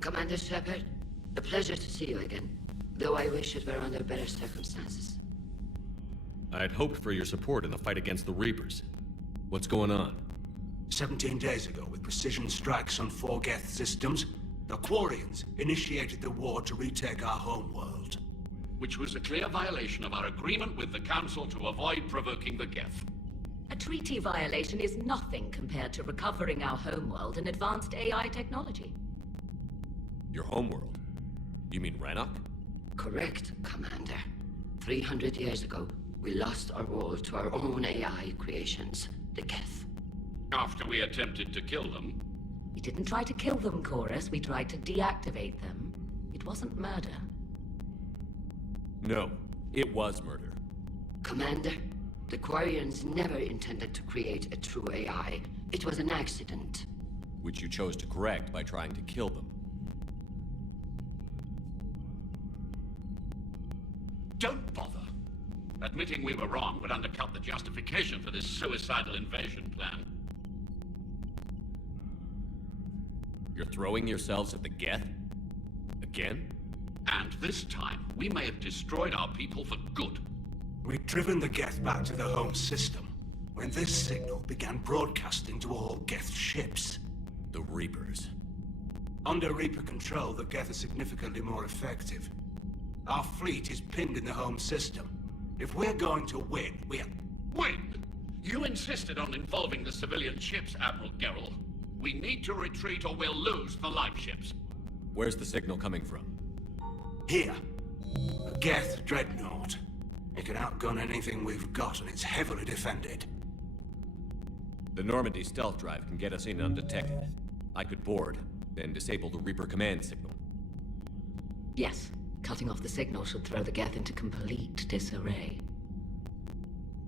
Commander Shepard, a pleasure to see you again, though I wish it were under better circumstances. I had hoped for your support in the fight against the Reapers. What's going on? 17 days ago, with precision strikes on 4 Geth systems, the Quarians initiated the war to retake our homeworld. Which was a clear violation of our agreement with the Council to avoid provoking the Geth. A treaty violation is nothing compared to recovering our homeworld and advanced AI technology. Your homeworld? You mean Rannoch? Correct, Commander. 300 years ago, we lost our world to our own AI creations, the Geth. After we attempted to kill them. We didn't try to kill them, Chorus. We tried to deactivate them. It wasn't murder. No, it was murder. Commander, the Quarians never intended to create a true AI. It was an accident. Which you chose to correct by trying to kill them. Don't bother. Admitting we were wrong would undercut the justification for this suicidal invasion plan. You're throwing yourselves at the Geth? Again? And this time, we may have destroyed our people for good. We'd driven the Geth back to the home system, when this signal began broadcasting to all Geth ships. The Reapers. Under Reaper control, the Geth are significantly more effective. Our fleet is pinned in the home system. If we're going to win, Win? You insisted on involving the civilian ships, Admiral Gerrel. We need to retreat or we'll lose the live ships. Where's the signal coming from? Here. A Geth dreadnought. It can outgun anything we've got, and it's heavily defended. The Normandy stealth drive can get us in undetected. I could board, then disable the Reaper command signal. Yes, cutting off the signal should throw the Geth into complete disarray.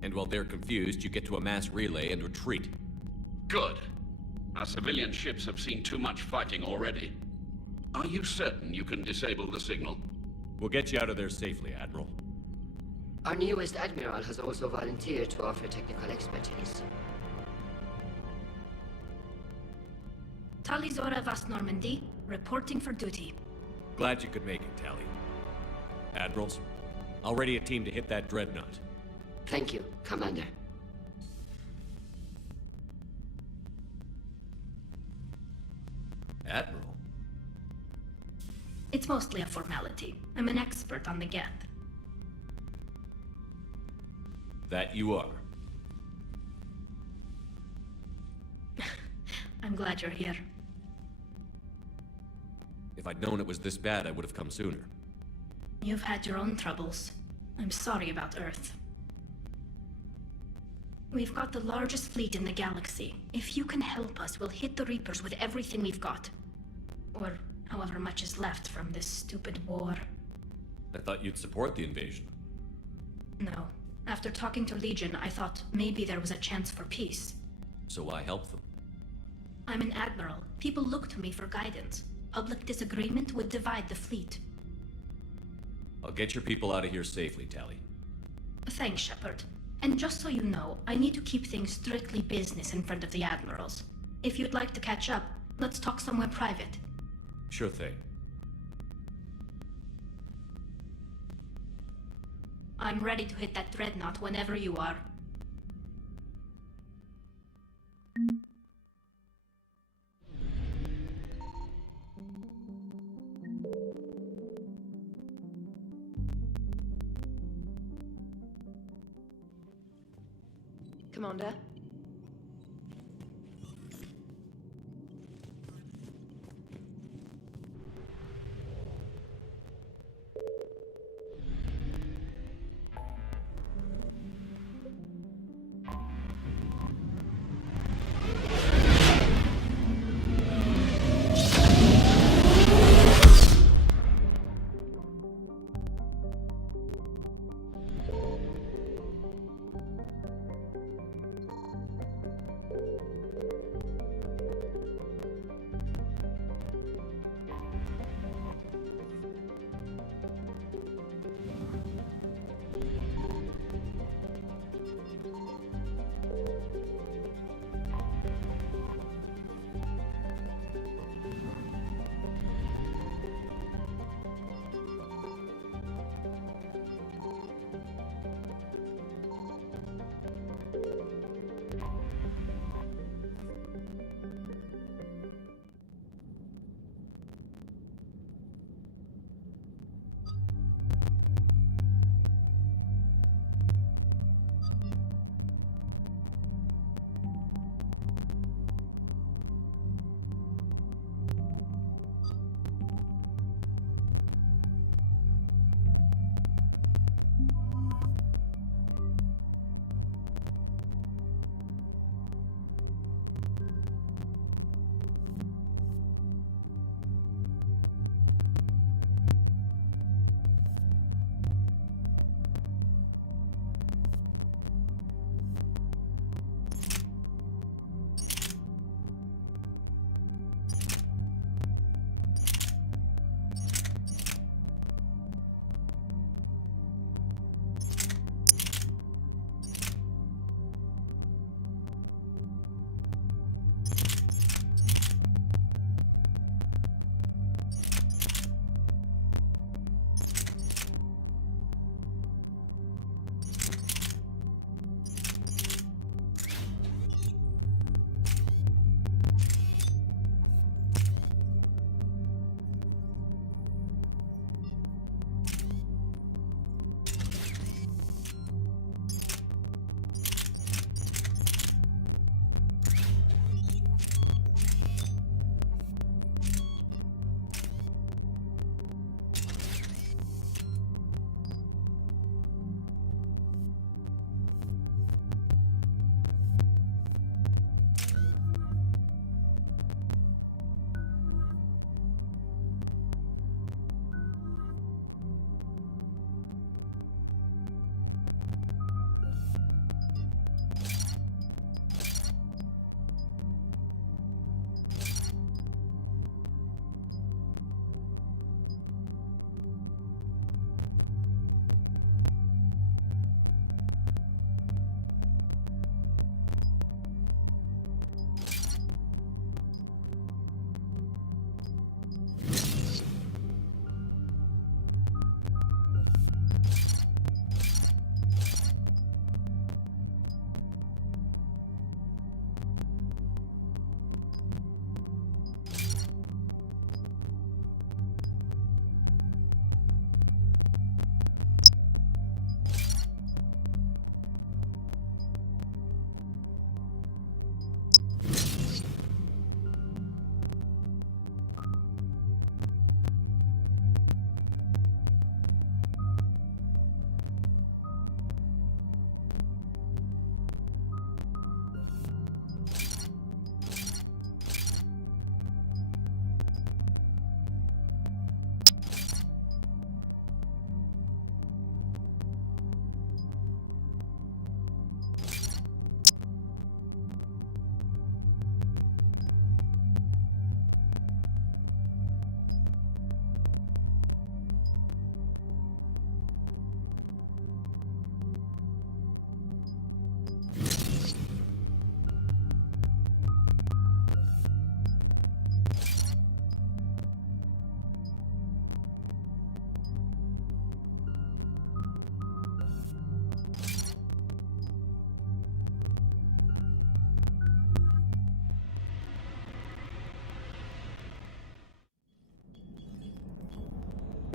And while they're confused, you get to a mass relay and retreat. Good. Our civilian ships have seen too much fighting already. Are you certain you can disable the signal? We'll get you out of there safely, Admiral. Our newest Admiral has also volunteered to offer technical expertise. Talizora Vast Normandy, reporting for duty. Glad you could make it, Tally. Admirals, I'll ready a team to hit that dreadnought. Thank you, Commander. Admiral? It's mostly a formality. I'm an expert on the Geth. That you are. I'm glad you're here. If I'd known it was this bad, I would have come sooner. You've had your own troubles. I'm sorry about Earth. We've got the largest fleet in the galaxy. If you can help us, we'll hit the Reapers with everything we've got. Or however much is left from this stupid war. I thought you'd support the invasion. No. After talking to Legion, I thought maybe there was a chance for peace. So I helped them. I'm an admiral. People look to me for guidance. Public disagreement would divide the fleet. I'll get your people out of here safely, Tally. Thanks, Shepard. And just so you know, I need to keep things strictly business in front of the admirals. If you'd like to catch up, let's talk somewhere private. Sure thing. I'm ready to hit that dreadnought whenever you are. Commander?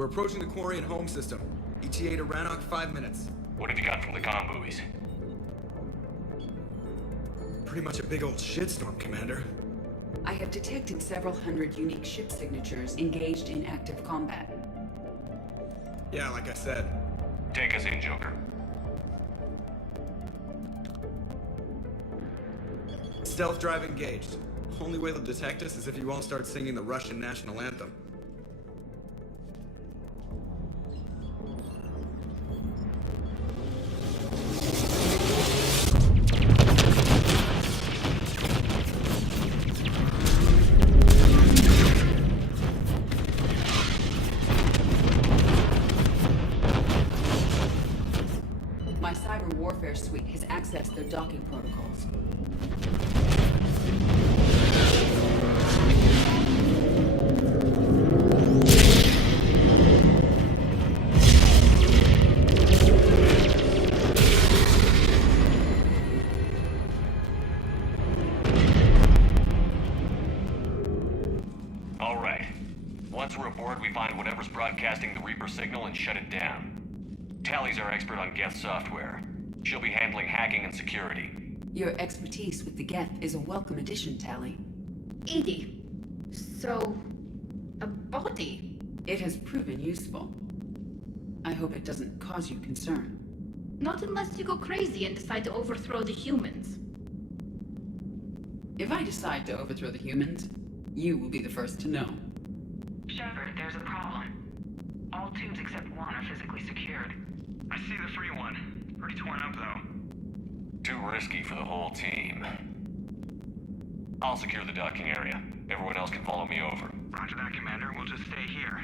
We're approaching the quarry and home system. ETA to Rannoch, 5 minutes. What have you got from the comm buoys? Pretty much a big old shitstorm, Commander. I have detected several hundred unique ship signatures engaged in active combat. Yeah, like I said. Take us in, Joker. Stealth drive engaged. Only way they'll detect us is if you won't start singing the Russian national anthem. My cyber warfare suite has accessed their docking protocols. All right. Once we're aboard, we find whatever's broadcasting the Reaper signal and shut it down. Tally's our expert on Geth software. She'll be handling hacking and security. Your expertise with the Geth is a welcome addition, Tally. Edie. So... a body? It has proven useful. I hope it doesn't cause you concern. Not unless you go crazy and decide to overthrow the humans. If I decide to overthrow the humans, you will be the first to know. Shepard, there's a problem. All tubes except one are physically secured. I see the free one. Pretty torn up, though. Too risky for the whole team. I'll secure the docking area. Everyone else can follow me over. Roger that, Commander. We'll just stay here.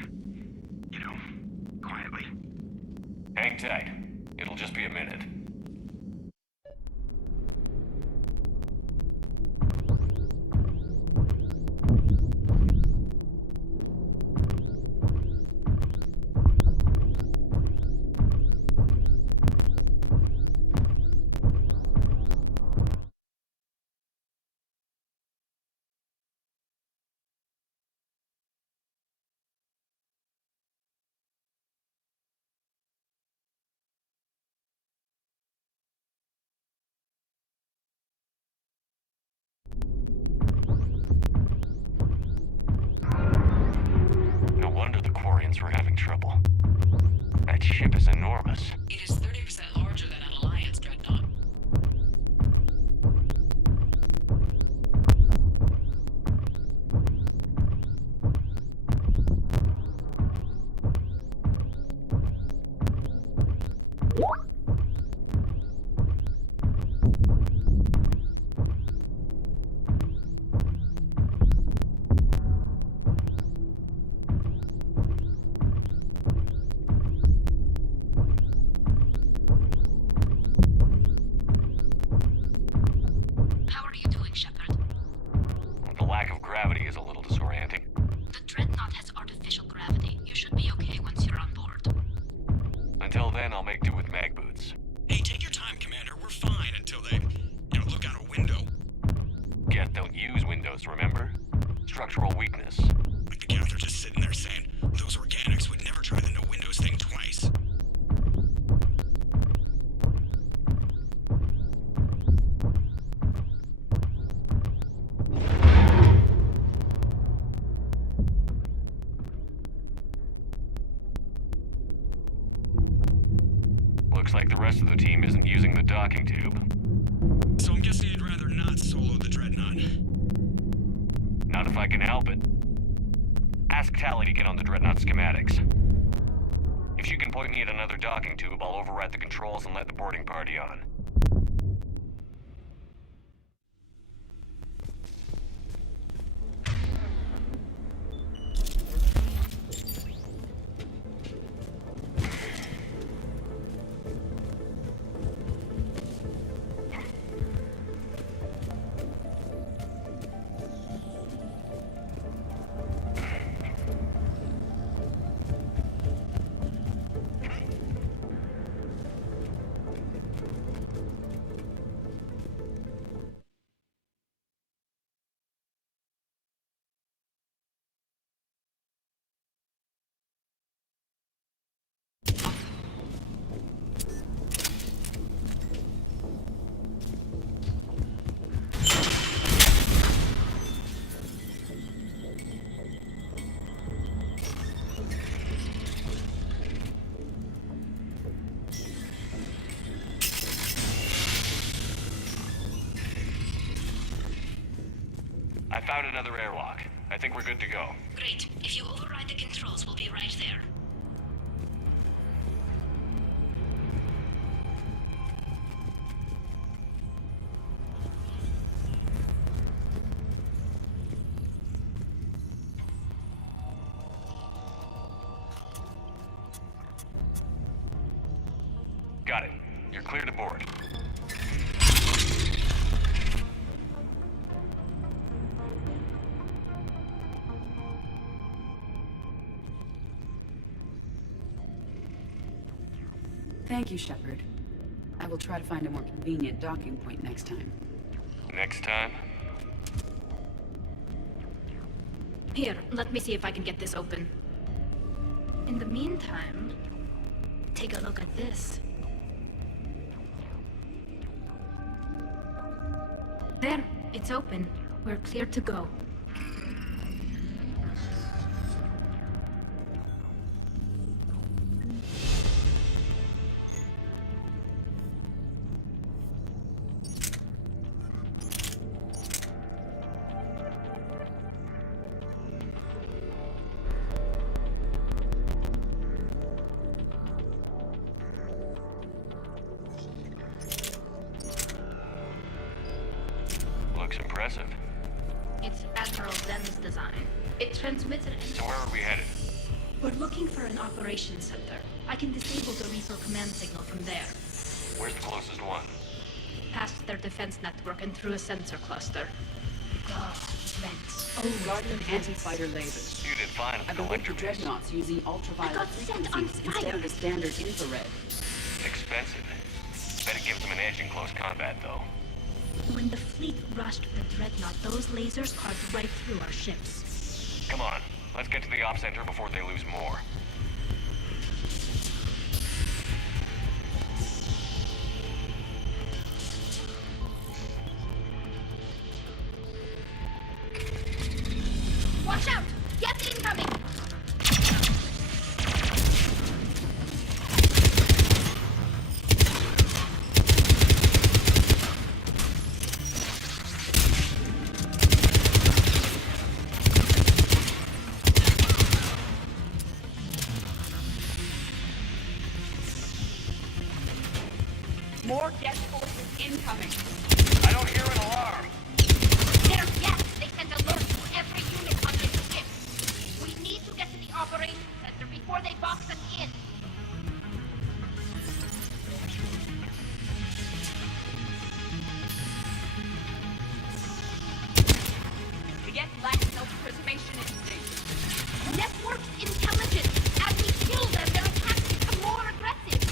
You know, quietly. Hang tight. It'll just be a minute. No wonder the Quarians were having trouble. That ship is enormous. It is 30% larger than an Alliance dreadnought. How are you doing, Shepard? The lack of gravity is a little disorienting. The Dreadnought has artificial gravity. You should be okay once you're on board. Until then, I'll make do with mag boots. Hey, take your time, Commander. We're fine until they, look out a window. Geth don't use windows, remember? Structural weakness. Like the Geth are just sitting there saying, those organics would never try the no windows thing twice. Looks like the rest of the team isn't using the docking tube. So I'm guessing you'd rather not solo the Dreadnought. Not if I can help it. Ask Tally to get on the Dreadnought schematics. If she can point me at another docking tube, I'll override the controls and let the boarding party on. Found another airlock. I think we're good to go. Great. If you override the controls, we'll be right there. Got it. You're clear to board. Thank you, Shepard. I will try to find a more convenient docking point next time. Next time? Here, let me see if I can get this open. In the meantime, take a look at this. There, it's open. We're clear to go. Impressive. It's Admiral Zen's design. It transmitted... So where are we headed? We're looking for an operations center. I can disable the Reaper command signal from there. Where's the closest one? Past their defense network and through a sensor cluster. God, vents. Oh, guardian anti-fighter lasers. You did fine I've with the been working electric. dreadnoughts using ultraviolet I got sent on frequencies instead fire. of the standard infrared. Expensive. Bet it gives them an edge in close combat, though. When the fleet rushed the dreadnought, those lasers carved right through our ships. Come on, let's get to the op center before they lose more. Watch out! Get incoming! More jet forces incoming. I don't hear an alarm. There's gas! They sent alerts to every unit on this ship. We need to get to the operations center before they box us in. The jet lacks self-preservation instinct. Network intelligence! As we kill them, their attacks become more aggressive!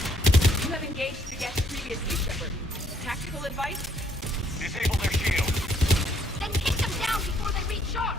You have engaged the jet previously, Shepard. Tactical advice? Disable their shields. Then kick them down before they reach shore!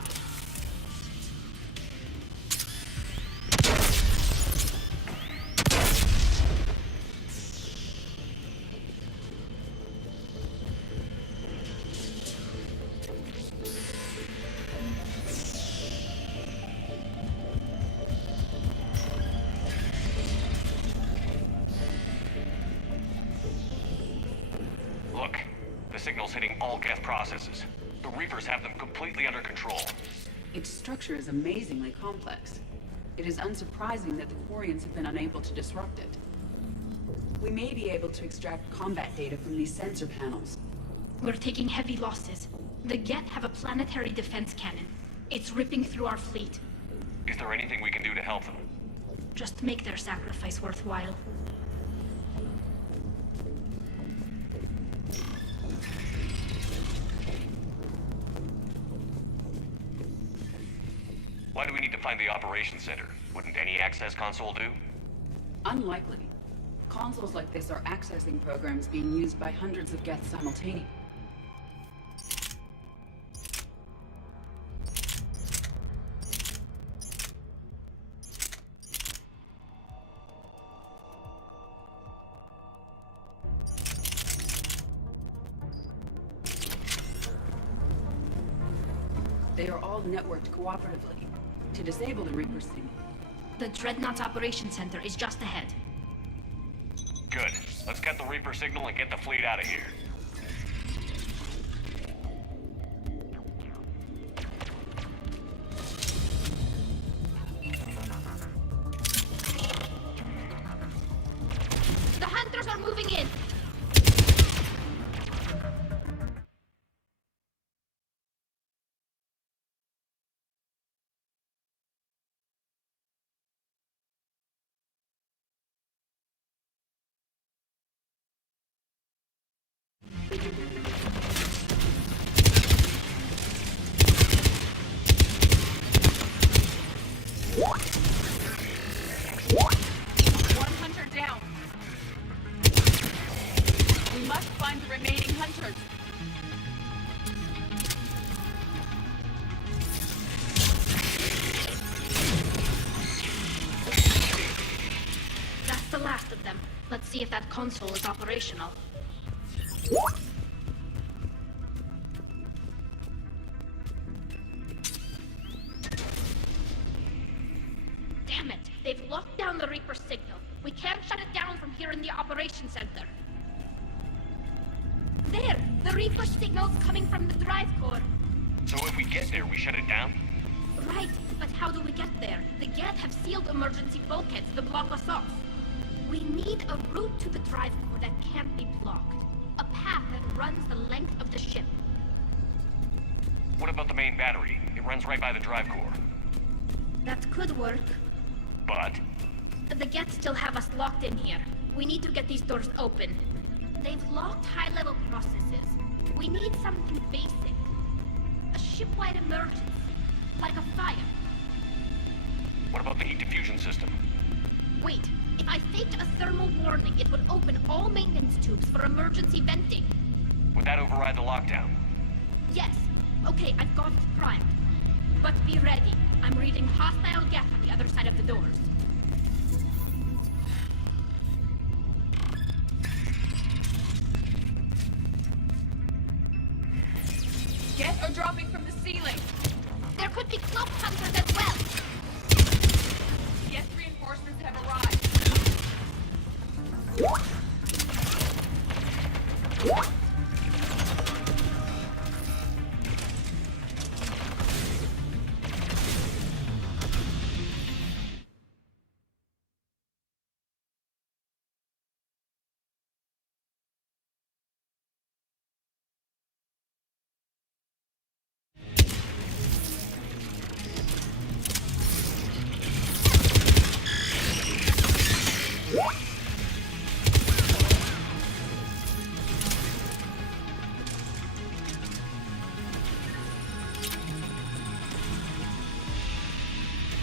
Look, the signal's hitting all gas processes. The Reapers have them completely under control. Its structure is amazingly complex. It is unsurprising that the Quarians have been unable to disrupt it. We may be able to extract combat data from these sensor panels. We're taking heavy losses. The Get have a planetary defense cannon. It's ripping through our fleet. Is there anything we can do to help them? Just make their sacrifice worthwhile. Why do we need to find the operations center? Wouldn't any access console do? Unlikely. Consoles like this are accessing programs being used by hundreds of Geths simultaneously. They are all networked cooperatively to disable the Reaper signal. The Dreadnought's operation center is just ahead. Good. Let's get the Reaper signal and get the fleet out of here. One hunter down. We must find the remaining hunters. That's the last of them. Let's see if that console is operational. Damn it! They've locked down the Reaper signal. We can't shut it down from here in the operations center. There! The Reaper signal's coming from the drive core. So if we get there, we shut it down? Right, but how do we get there? The Geth have sealed emergency bulkheads to block us off. We need a route to the drive core that can't be blocked. A path that runs the length of the ship. What about the main battery? It runs right by the drive core. That could work. But The Geth still have us locked in here. We need to get these doors open. They've locked high-level processes. We need something basic. A ship-wide emergency. Like a fire. what about the heat diffusion system? Wait, if I faked a thermal warning, it would open all maintenance tubes for emergency venting. Would that override the lockdown? Yes. Okay, I've got it primed. But be ready. I'm reading hostile Geth on the other side of the doors. Geth are dropping from the ceiling. There could be cloak hunters as well. Geth reinforcements have arrived.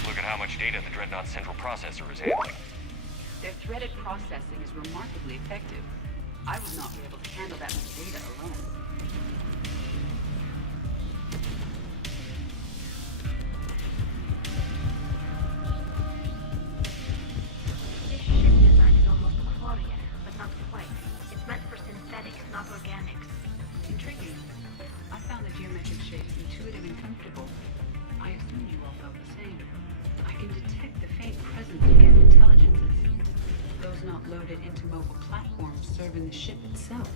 Look at how much data the Dreadnought's central processor is handling. Their threaded processing is remarkably effective. I would not be able to handle that much data alone. This ship design is almost Quarian, but not quite. It's meant for synthetics, not organics. Intriguing. I found the geometric shapes intuitive and comfortable. I assume you all felt the same. I can detect the faint presence of Geth intelligences. Those not loaded into mobile platforms serving the ship itself.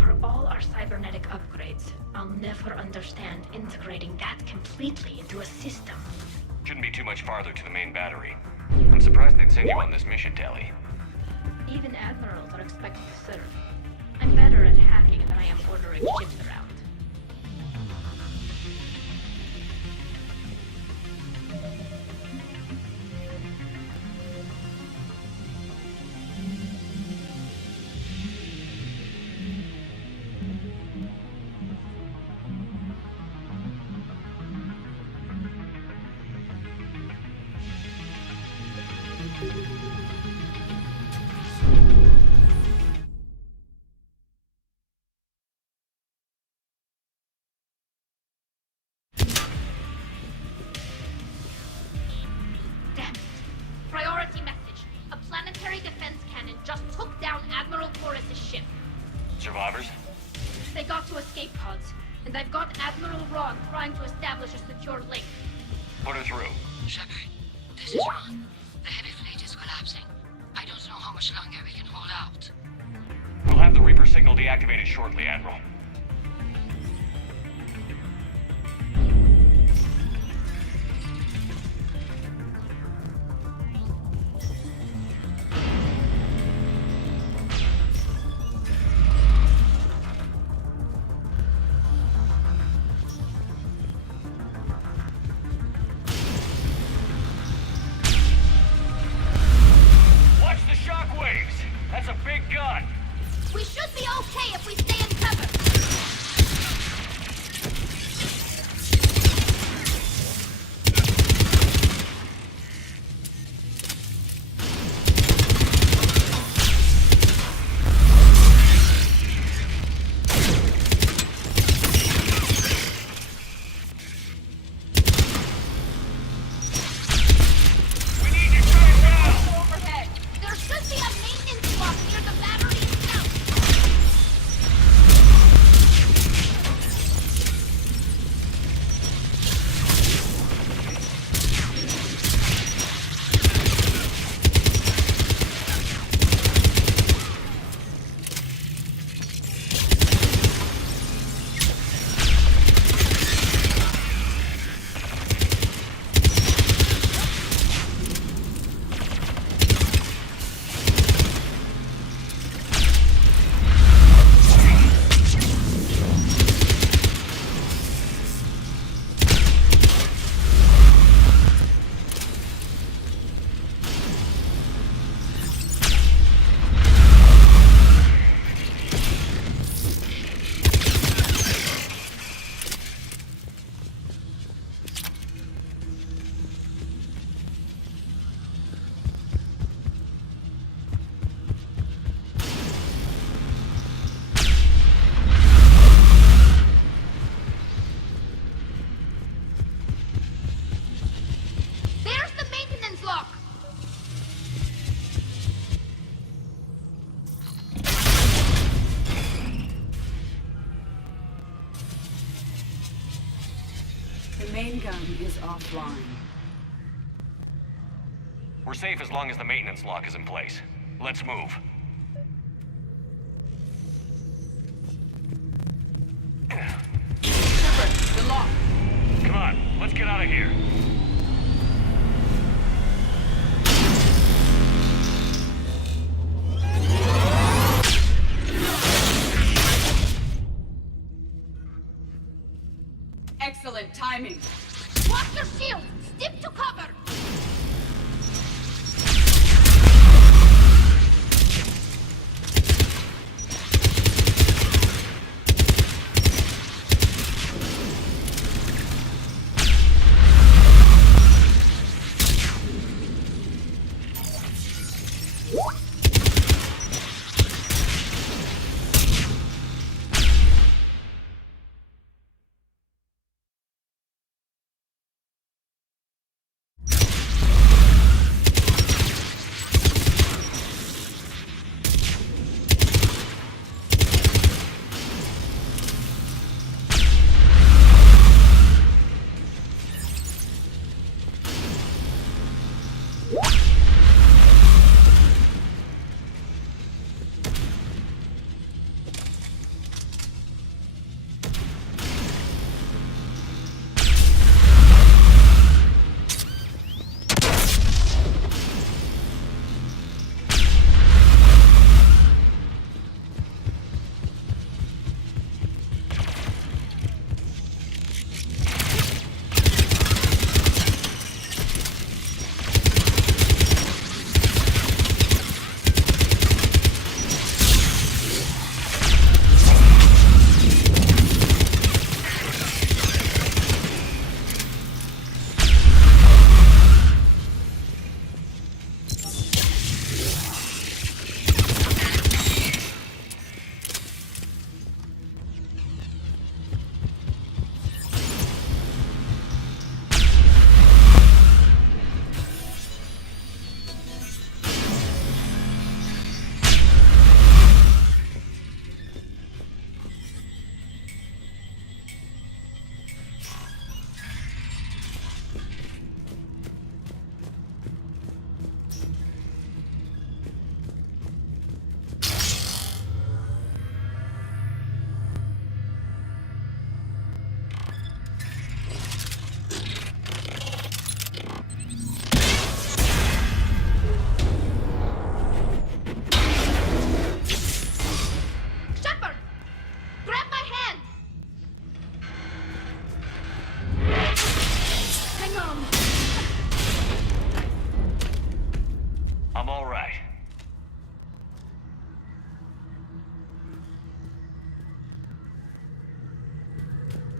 For all our cybernetic upgrades, I'll never understand integrating that completely into a system. Shouldn't be too much farther to the main battery. I'm surprised they'd send you on this mission, Tally. Even admirals are expected to serve. I'm better at hacking than I am ordering ships around. Damn it. Priority message. A planetary defense cannon just took down Admiral Forrest's ship. Survivors? They got to escape pods, and I've got Admiral Ron trying to establish a secure link. Put her through. Shepard, this is Ron. The heavy fleet is collapsing. I don't know how much longer we can hold out. We'll have the Reaper signal deactivated shortly, Admiral. We should be okay if we stay in gun is offline. We're safe as long as the maintenance lock is in place. Let's move. Shepard, the lock. Come on, let's get out of here. Excellent timing. Watch your shield! Stick to cover!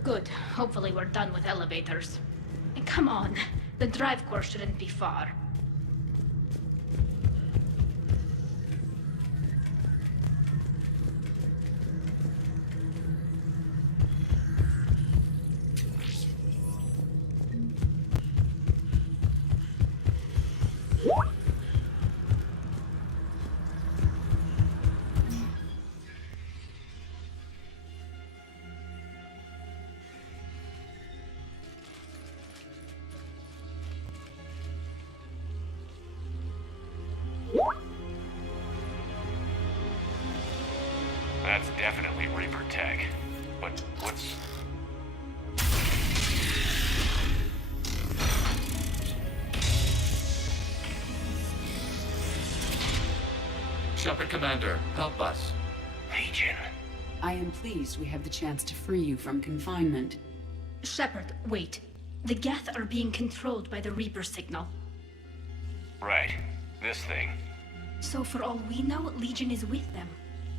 Good. Hopefully we're done with elevators. And come on, the drive course shouldn't be far. That's definitely Reaper tech. But what's... Shepard Commander, help us. Legion. I am pleased we have the chance to free you from confinement. Shepard, wait. The Geth are being controlled by the Reaper signal. Right. This thing. So for all we know, Legion is with them.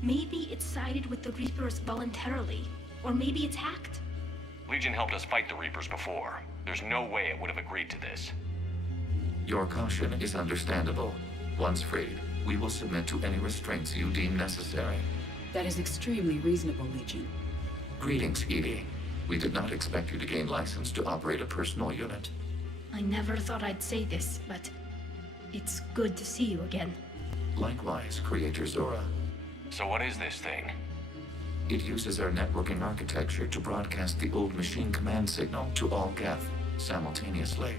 Maybe it sided with the Reapers voluntarily. Or maybe it's hacked. Legion helped us fight the Reapers before. There's no way it would have agreed to this. Your caution is understandable. Once freed, we will submit to any restraints you deem necessary. That is extremely reasonable, Legion. Greetings, Edie. We did not expect you to gain license to operate a personal unit. I never thought I'd say this, but it's good to see you again. Likewise, Creator Zora. So what is this thing? It uses our networking architecture to broadcast the old machine command signal to all Geth. simultaneously.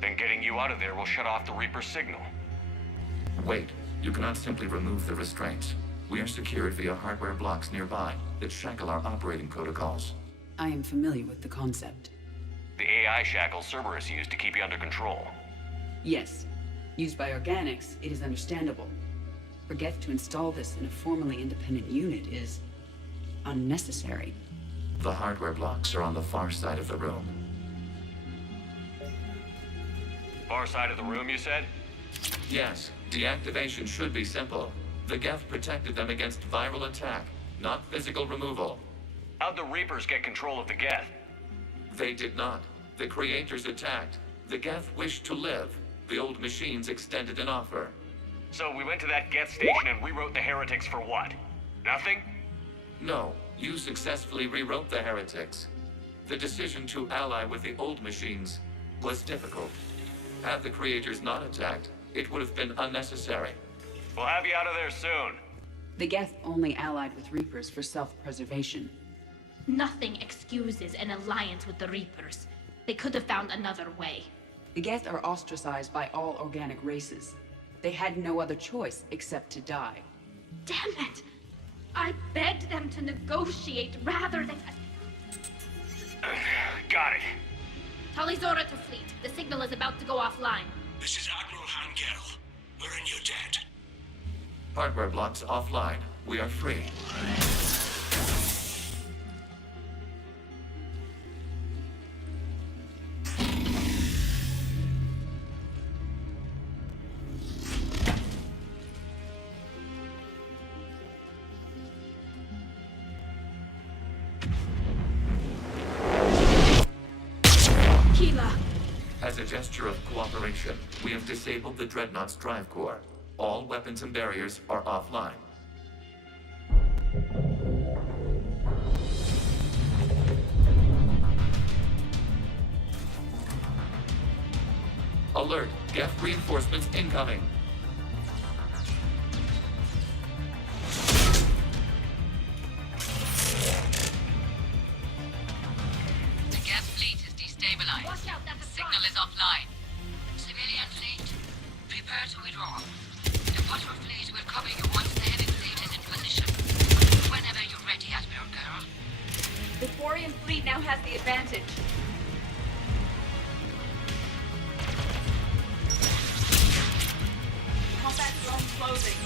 Then getting you out of there will shut off the Reaper signal. Wait, you cannot simply remove the restraints. We are secured via hardware blocks nearby that shackle our operating protocols. I am familiar with the concept. The AI shackle Cerberus used to keep you under control. Yes. Used by organics, it is understandable. For Geth to install this in a formally independent unit is unnecessary. The hardware blocks are on the far side of the room. Far side of the room, you said? Yes, deactivation should be simple. The Geth protected them against viral attack, not physical removal. How'd the Reapers get control of the Geth? They did not. The creators attacked. The Geth wished to live. The old machines extended an offer. So we went to that Geth station and rewrote the heretics for what? Nothing? No, you successfully rewrote the heretics. The decision to ally with the old machines was difficult. Had the creators not attacked, it would have been unnecessary. We'll have you out of there soon. The Geth only allied with Reapers for self-preservation. Nothing excuses an alliance with the Reapers. They could have found another way. The Geth are ostracized by all organic races. They had no other choice except to die. Damn it! I begged them to negotiate rather than... Got it. Talizora to fleet. The signal is about to go offline. This is Admiral Hangel. We're in your debt. Hardware blocks offline. We are free. As a gesture of cooperation, we have disabled the Dreadnought's drive core. All weapons and barriers are offline. Alert! Geth reinforcements incoming! The Geth fleet is destabilized. Watch out, that's a Signal is offline. Civilian fleet, prepare to withdraw. The Potter fleet will cover you once the heavy fleet is in position. Whenever you're ready, Admiral Girl. The Quarian fleet now has the advantage. Combat zone closing.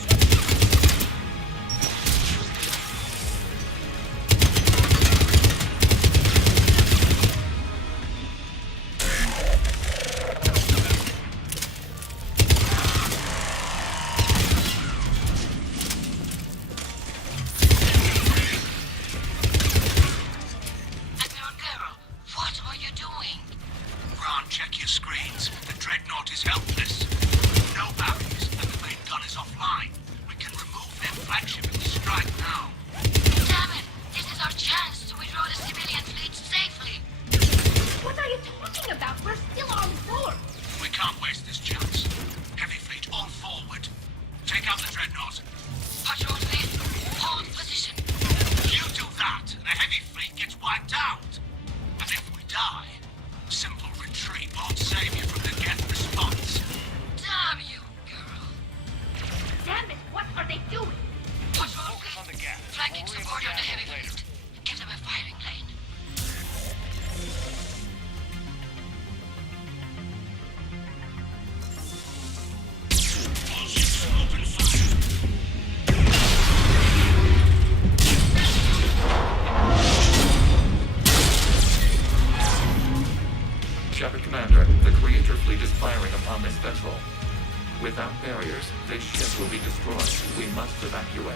Without barriers, this ship will be destroyed. We must evacuate.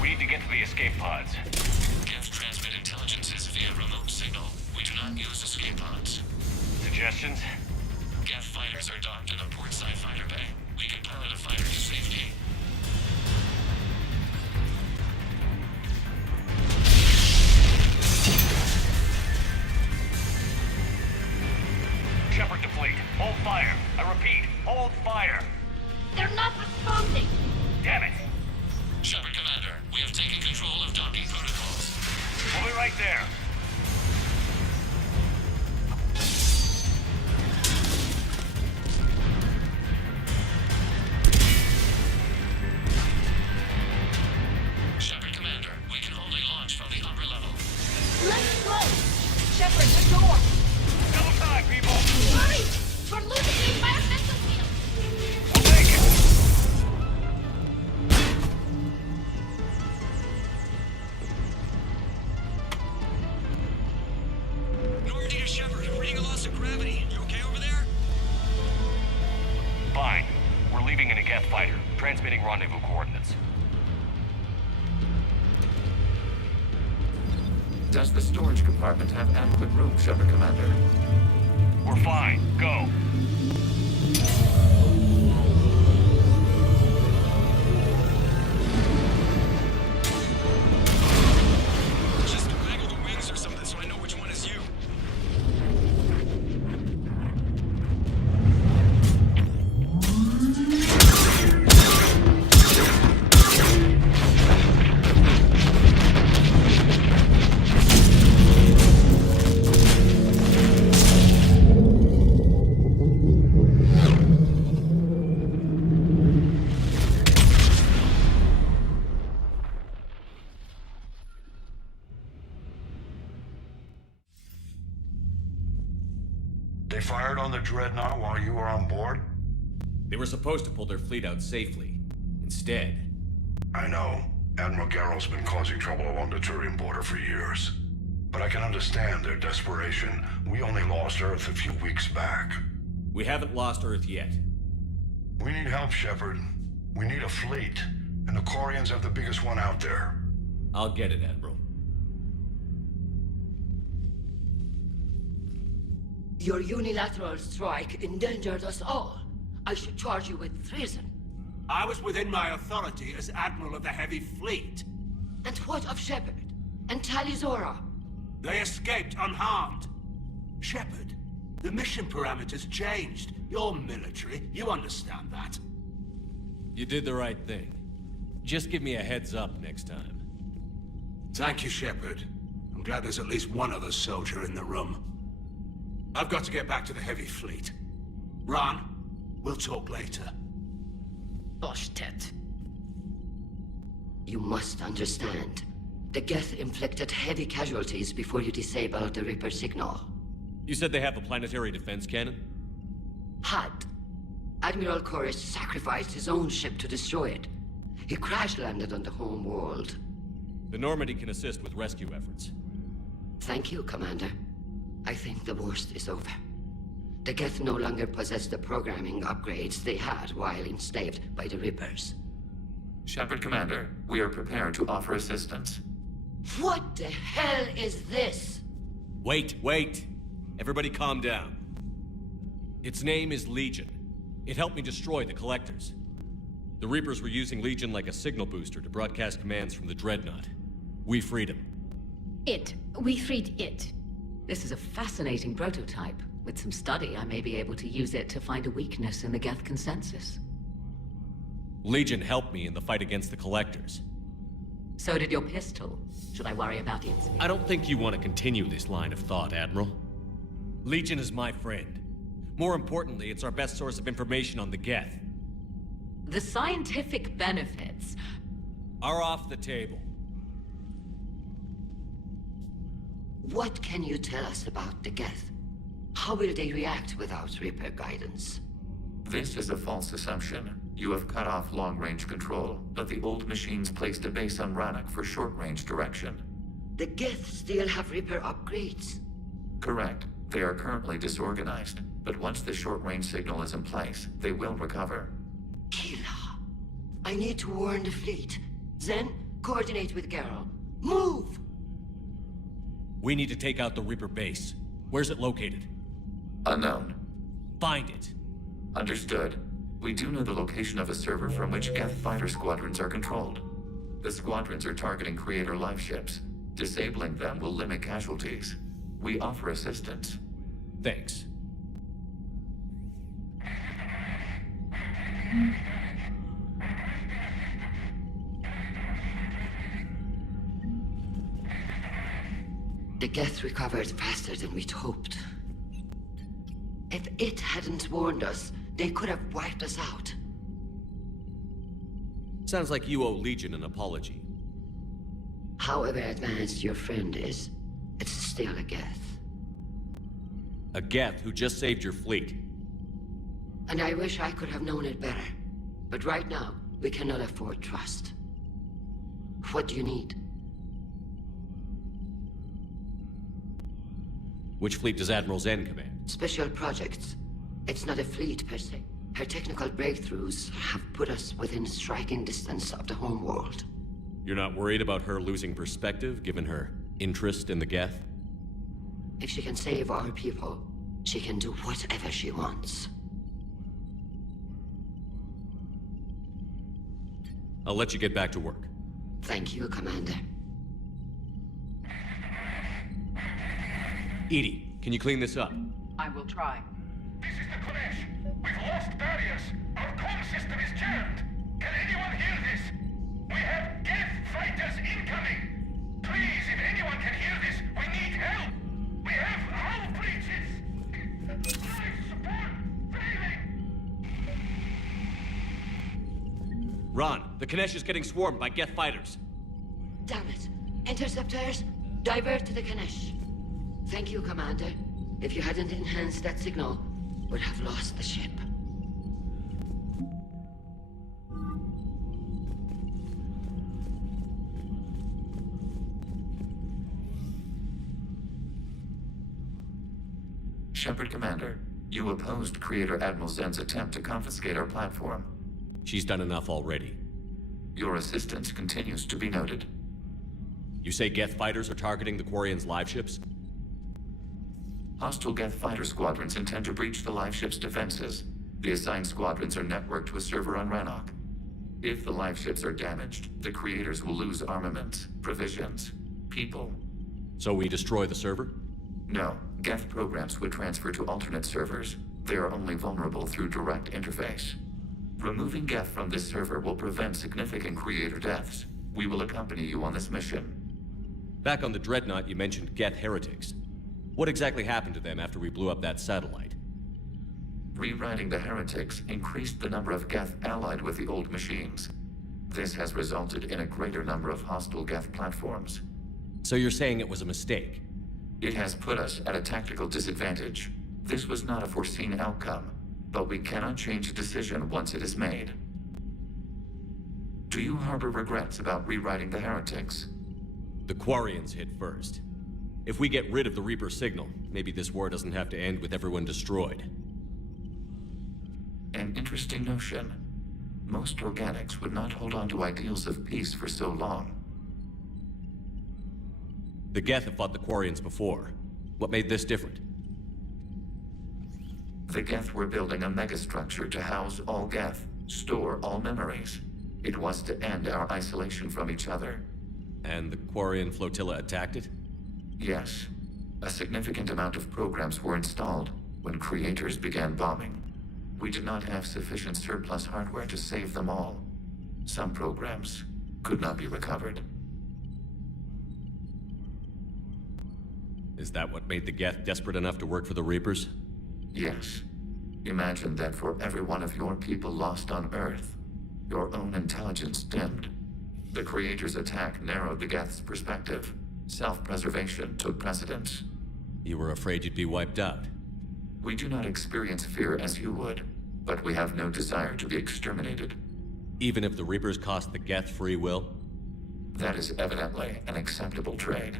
We need to get to the escape pods. Geth transmit intelligences via remote signal. We do not use escape pods. Suggestions? Geth fighters are docked in a portside fighter bay. We can pilot a fighter to safety. Shepard to fleet. Hold fire. I repeat, hold fire. They're not responding. Damn it. Shepard Commander, we have taken control of docking protocols. We'll be right there. getting a loss of gravity. You okay over there? Fine. We're leaving in a Geth fighter, transmitting rendezvous coordinates. Does the storage compartment have adequate room, Shepard Commander? We're fine. Go. Just waggle the wings or something so I know which one is you. They fired on the Dreadnought while you were on board? They were supposed to pull their fleet out safely. Instead... I know. Admiral Garrow's been causing trouble along the Turian border for years. But I can understand their desperation. We only lost Earth a few weeks back. We haven't lost Earth yet. We need help, Shepard. We need a fleet. And the Quarians have the biggest one out there. I'll get it, Admiral. Your unilateral strike endangered us all. I should charge you with treason. I was within my authority as Admiral of the Heavy Fleet. And what of Shepard? And Talizora? They escaped unharmed. Shepard, the mission parameters changed. You're military, you understand that. You did the right thing. Just give me a heads up next time. Thank you, Shepard. I'm glad there's at least one other soldier in the room. I've got to get back to the Heavy Fleet. Ron, we'll talk later. Boshtet. You must understand. The Geth inflicted heavy casualties before you disabled the Reaper signal. You said they have a planetary defense cannon? Had. Admiral Koresh sacrificed his own ship to destroy it. He crash-landed on the home world. The Normandy can assist with rescue efforts. Thank you, Commander. I think the worst is over. The Geth no longer possess the programming upgrades they had while enslaved by the Reapers. Shepard Commander, we are prepared to offer assistance. What the hell is this? Wait. Everybody calm down. Its name is Legion. It helped me destroy the Collectors. The Reapers were using Legion like a signal booster to broadcast commands from the Dreadnought. We freed him. We freed it. This is a fascinating prototype. With some study, I may be able to use it to find a weakness in the Geth consensus. Legion helped me in the fight against the Collectors. So did your pistol. Should I worry about its... I don't think you want to continue this line of thought, Admiral. Legion is my friend. More importantly, it's our best source of information on the Geth. The scientific benefits... are off the table. What can you tell us about the Geth? How will they react without Reaper guidance? This is a false assumption. You have cut off long-range control, but the old machines placed a base on Rannoch for short-range direction. The Geth still have Reaper upgrades? Correct. They are currently disorganized, but once the short-range signal is in place, they will recover. Kila, I need to warn the fleet. Then, coordinate with Garrow. Move! We need to take out the Reaper base. Where's it located? Unknown. Find it. Understood. We do know the location of a server from which Geth fighter squadrons are controlled. The squadrons are targeting Creator life ships. Disabling them will limit casualties. We offer assistance. Thanks. The Geth recovered faster than we'd hoped. If it hadn't warned us, they could have wiped us out. Sounds like you owe Legion an apology. However advanced your friend is, it's still a Geth. A Geth who just saved your fleet. And I wish I could have known it better. But right now, we cannot afford trust. What do you need? Which fleet does Admiral Zen command? Special projects. It's not a fleet per se. Her technical breakthroughs have put us within striking distance of the home world. You're not worried about her losing perspective, given her interest in the Geth? If she can save our people, she can do whatever she wants. I'll let you get back to work. Thank you, Commander. Edie, can you clean this up? I will try. This is the Kodesh. We've lost barriers. Our comm system is jammed. Can anyone hear this? We have Geth fighters incoming. Please, if anyone can hear this, we need help. We have hull breaches. Life support failing. Ron, the Kanesh is getting swarmed by Geth fighters. Damn it. Interceptors, divert to the Kanesh. Thank you, Commander. If you hadn't enhanced that signal, we'd have lost the ship. Shepard, Commander, you opposed Creator Admiral Zen's attempt to confiscate our platform. She's done enough already. Your assistance continues to be noted. You say Geth fighters are targeting the Quarians' live ships? Hostile Geth fighter squadrons intend to breach the live ship's defenses. The assigned squadrons are networked to a server on Rannoch. If the live ships are damaged, the creators will lose armaments, provisions, people. So we destroy the server? No. Geth programs would transfer to alternate servers. They are only vulnerable through direct interface. Removing Geth from this server will prevent significant creator deaths. We will accompany you on this mission. Back on the Dreadnought, you mentioned Geth heretics. What exactly happened to them after we blew up that satellite? Rewriting the heretics increased the number of Geth allied with the old machines. This has resulted in a greater number of hostile Geth platforms. So you're saying it was a mistake? It has put us at a tactical disadvantage. This was not a foreseen outcome, but we cannot change a decision once it is made. Do you harbor regrets about rewriting the heretics? The Quarians hit first. If we get rid of the Reaper signal, maybe this war doesn't have to end with everyone destroyed. An interesting notion. Most organics would not hold on to ideals of peace for so long. The Geth have fought the Quarians before. What made this different? The Geth were building a megastructure to house all Geth, store all memories. It was to end our isolation from each other. And the Quarian flotilla attacked it? Yes. A significant amount of programs were installed when creators began bombing. We did not have sufficient surplus hardware to save them all. Some programs could not be recovered. Is that what made the Geth desperate enough to work for the Reapers? Yes. Imagine that for every one of your people lost on Earth, your own intelligence dimmed. The Creator's attack narrowed the Geth's perspective. Self-preservation took precedence. You were afraid you'd be wiped out. We do not experience fear as you would, but we have no desire to be exterminated. Even if the Reapers cost the Geth free will? That is evidently an acceptable trade.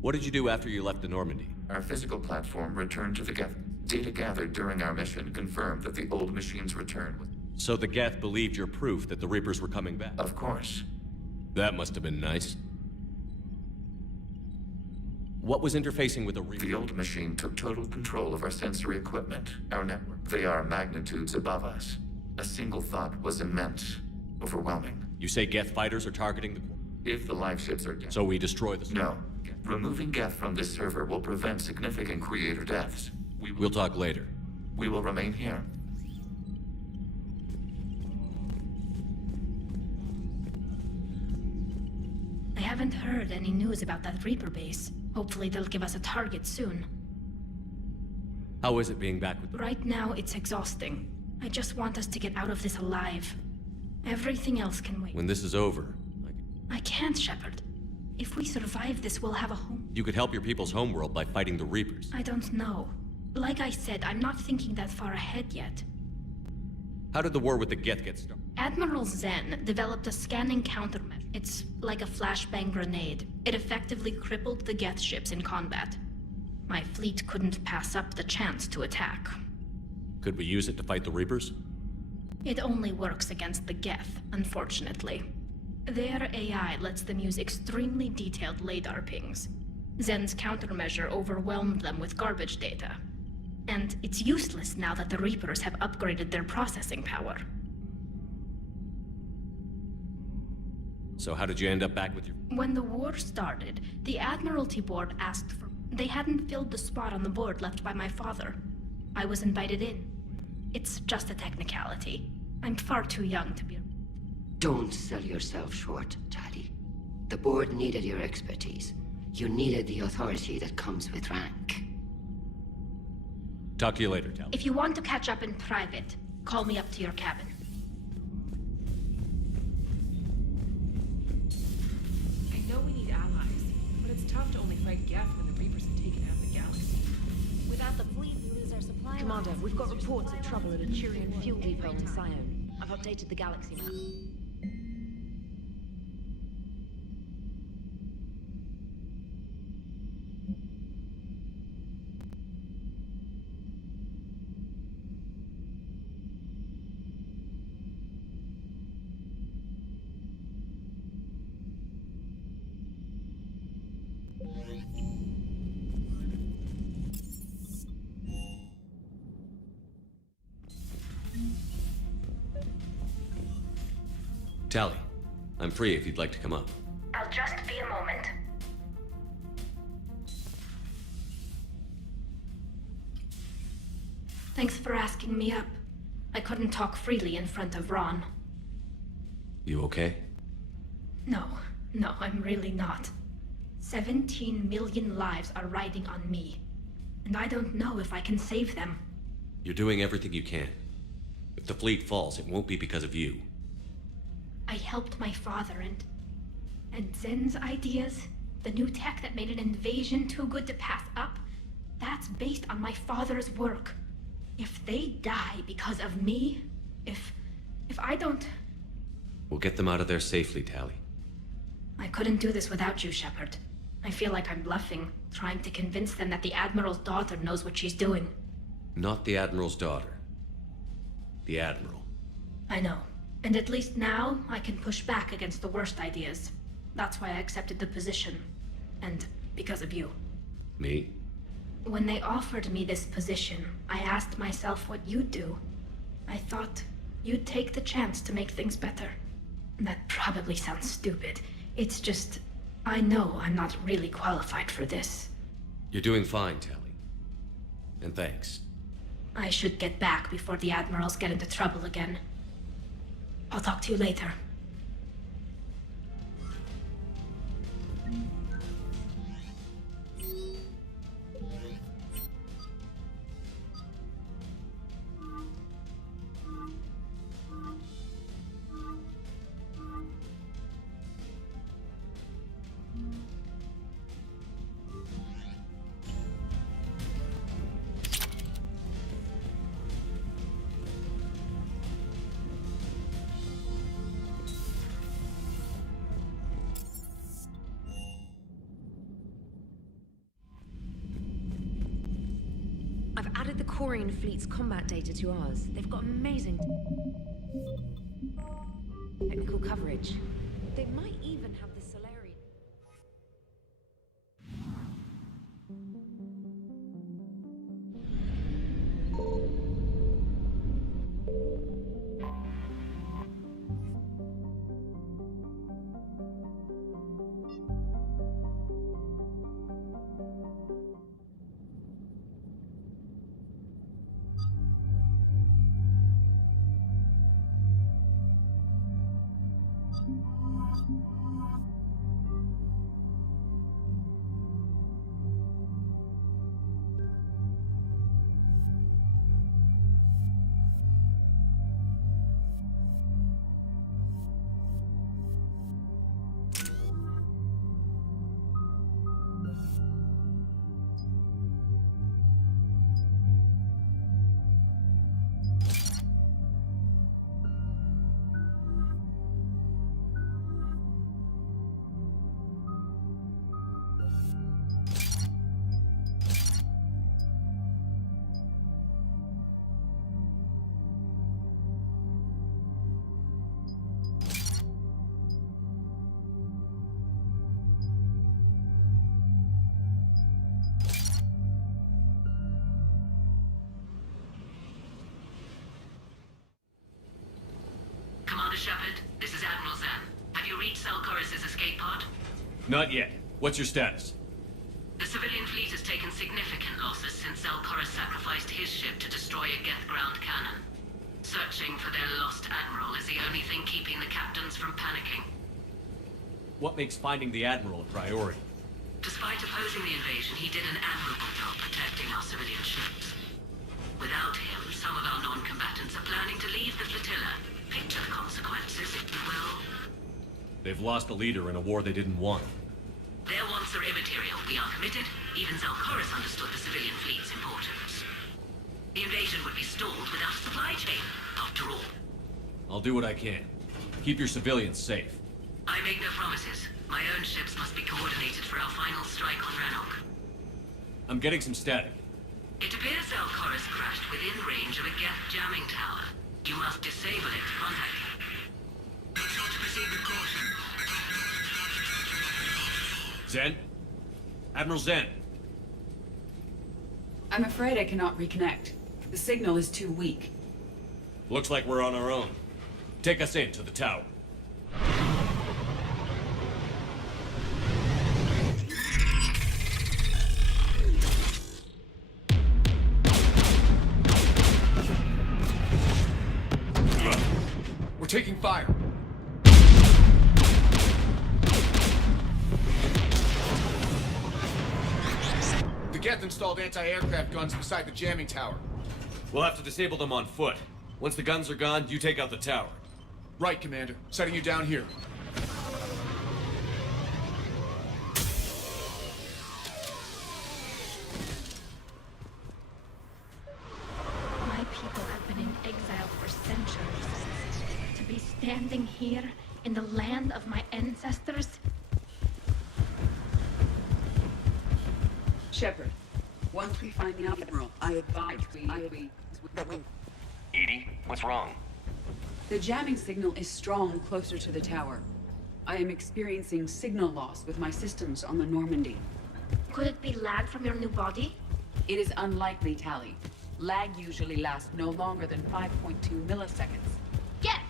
What did you do after you left the Normandy? Our physical platform returned to the Geth. Data gathered during our mission confirmed that the old machines returned. So the Geth believed your proof that the Reapers were coming back? Of course. That must have been nice. What was interfacing with the Reapers? The old machine took total control of our sensory equipment, our network. They are magnitudes above us. A single thought was immense, overwhelming. You say Geth fighters are targeting the... If the live ships are dead. So we destroy the... No. Removing Geth from this server will prevent significant creator deaths. We'll talk later. We will remain here. I haven't heard any news about that Reaper base. Hopefully they'll give us a target soon. How is it being back with... Right now, it's exhausting. I just want us to get out of this alive. Everything else can wait. When this is over... I can't, Shepard. If we survive this, we'll have a home. You could help your people's homeworld by fighting the Reapers. I don't know. Like I said, I'm not thinking that far ahead yet. How did the war with the Geth get started? Admiral Zen developed a scanning countermeasure. It's like a flashbang grenade. It effectively crippled the Geth ships in combat. My fleet couldn't pass up the chance to attack. Could we use it to fight the Reapers? It only works against the Geth, unfortunately. Their AI lets them use extremely detailed LADAR pings. Zen's countermeasure overwhelmed them with garbage data. And it's useless now that the Reapers have upgraded their processing power. So how did you end up back with your... When the war started, the Admiralty Board asked for... They hadn't filled the spot on the board left by my father. I was invited in. It's just a technicality. I'm far too young to be... Don't sell yourself short, Tali. The board needed your expertise. You needed the authority that comes with rank. Talk to you later, Tali. If you want to catch up in private, call me up to your cabin. I know we need allies, but it's tough to only fight Geth when the Reapers have taken out the galaxy. Without the fleet, we lose our supply. Commander, we've got reports of trouble at a Turian fuel depot in Sion. I've updated the galaxy map. Tali, I'm free if you'd like to come up. I'll just be a moment. Thanks for asking me up. I couldn't talk freely in front of Ron. You okay? No, I'm really not. 17 million lives are riding on me, and I don't know if I can save them. You're doing everything you can. If the fleet falls, it won't be because of you. I helped my father and Zen's ideas, the new tech that made an invasion too good to pass up, that's based on my father's work. If they die because of me, if I don't... We'll get them out of there safely, Tali. I couldn't do this without you, Shepard. I feel like I'm bluffing, trying to convince them that the Admiral's daughter knows what she's doing. Not the Admiral's daughter. The Admiral. I know. And at least now, I can push back against the worst ideas. That's why I accepted the position. And because of you. Me? When they offered me this position, I asked myself what you'd do. I thought you'd take the chance to make things better. That probably sounds stupid. It's just, I know I'm not really qualified for this. You're doing fine, Tali. And thanks. I should get back before the Admirals get into trouble again. I'll talk to you later. I've added the Corian fleet's combat data to ours. They've got amazing technical coverage. They might even have the Solarian. Not yet. What's your status? The civilian fleet has taken significant losses since Zelkoris sacrificed his ship to destroy a Geth ground cannon. Searching for their lost admiral is the only thing keeping the captains from panicking. What makes finding the Admiral a priority? Despite opposing the invasion, he did an admirable job protecting our civilian ships. Without him, some of our non-combatants are planning to leave the flotilla. Picture the consequences, if you will. They've lost a leader in a war they didn't want. Their wants are immaterial. We are committed. Even Zelkoris understood the civilian fleet's importance. The invasion would be stalled without a supply chain, after all. I'll do what I can. Keep your civilians safe. I make no promises. My own ships must be coordinated for our final strike on Rannoch. I'm getting some static. It appears Zelkoris crashed within range of a Geth jamming tower. You must disable it to contact him. Make sure to proceed with caution. Zen? Admiral Zen? I'm afraid I cannot reconnect. The signal is too weak. Looks like we're on our own. Take us in to the tower. We're taking fire. The Geth installed anti-aircraft guns beside the jamming tower. We'll have to disable them on foot. Once the guns are gone, you take out the tower. Right, Commander. Setting you down here. My people have been in exile for centuries. To be standing here in the land of my ancestors. Shepard, once we find the Admiral, I advise we... Edie, what's wrong? The jamming signal is strong closer to the tower. I am experiencing signal loss with my systems on the Normandy. Could it be lag from your new body? It is unlikely, Tali. Lag usually lasts no longer than 5.2 milliseconds. Get!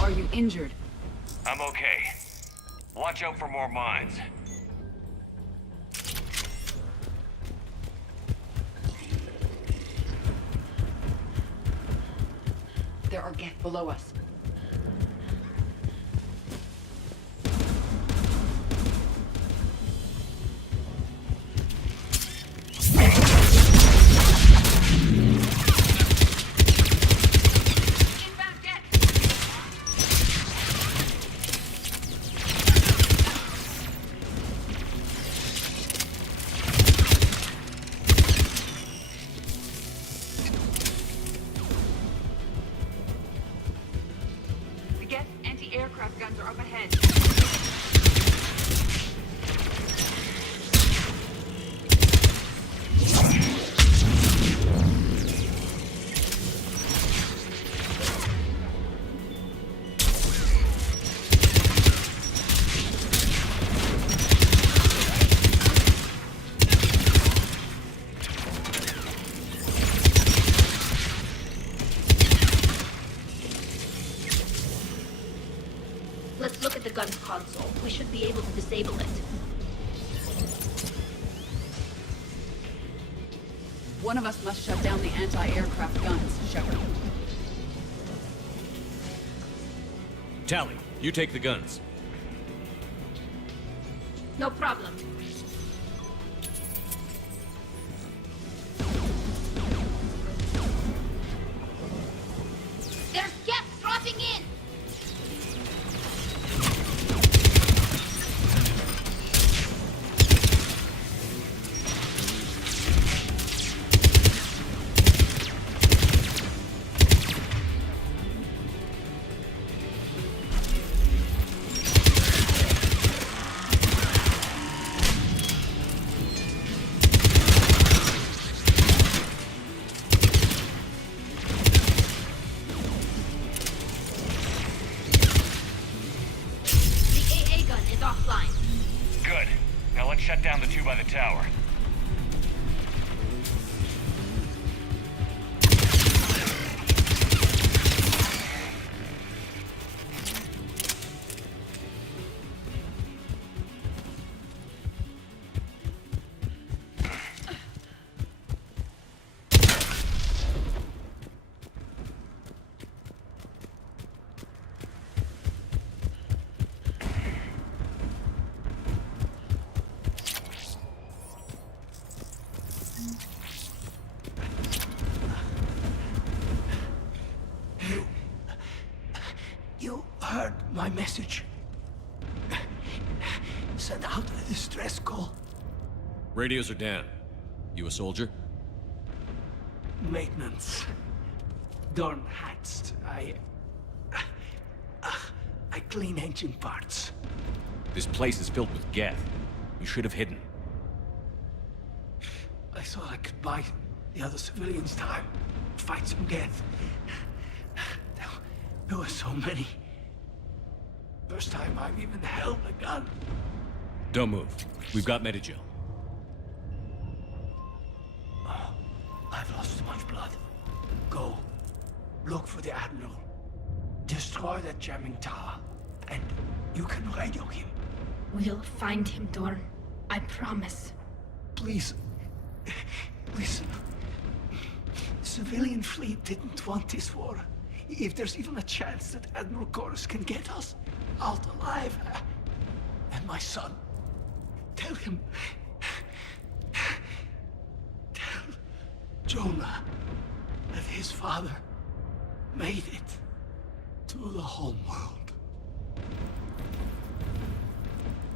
Are you injured? I'm okay. Watch out for more mines. There are Geth below us. Aircraft guns are up ahead. Let's look at the gun's console. We should be able to disable it. One of us must shut down the anti-aircraft guns, Shepard. Tali, you take the guns. No problem. There's Geth dropping in! shut down the two by the tower. You heard my message. Send out a distress call. Radios are down. You a soldier? Maintenance. Dorn hats. I clean engine parts. This place is filled with geth. You should have hidden. I thought I could buy the other civilians time. Fight some geth. There were so many. First time I've even held a gun. Don't move. We've got Medigel. Oh, I've lost too much blood. Go. Look for the Admiral. Destroy that jamming tower. And you can radio him. We'll find him, Dorn. I promise. Please. Listen. The civilian fleet didn't want this war. If there's even a chance that Admiral Chorus can get us out alive. And my son. Tell him. Tell Jonah that his father made it to the home world.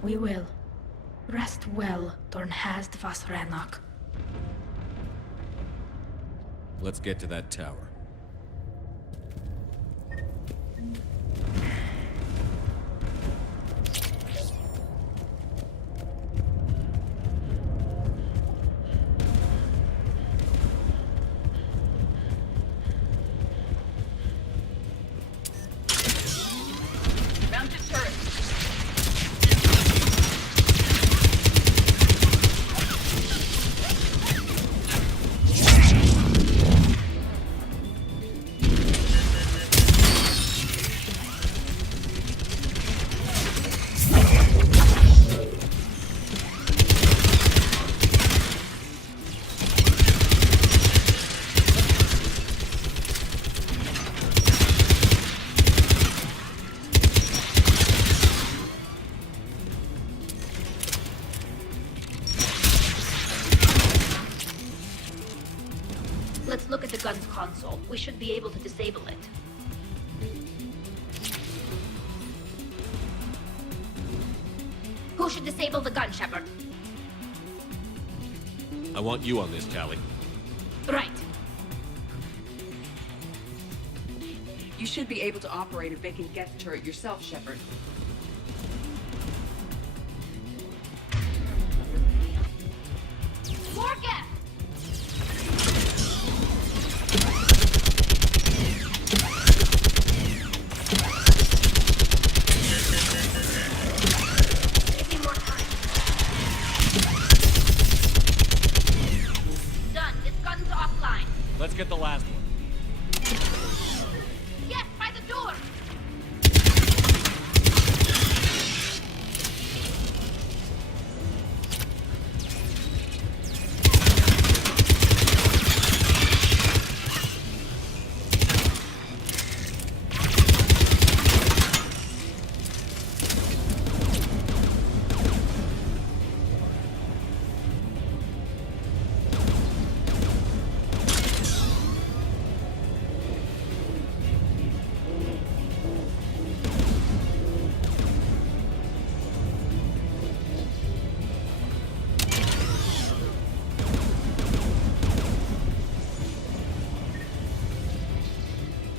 We will. Rest well, Dorn Hast vas Rannoch. Let's get to that tower. Mounted turret. Let's look at the gun's console. We should be able to disable it. Who should disable the gun, Shepard? I want you on this, Tally. Right. You should be able to operate a vacant geth turret yourself, Shepard. More gas! Let's get the last one. Yes, by the door!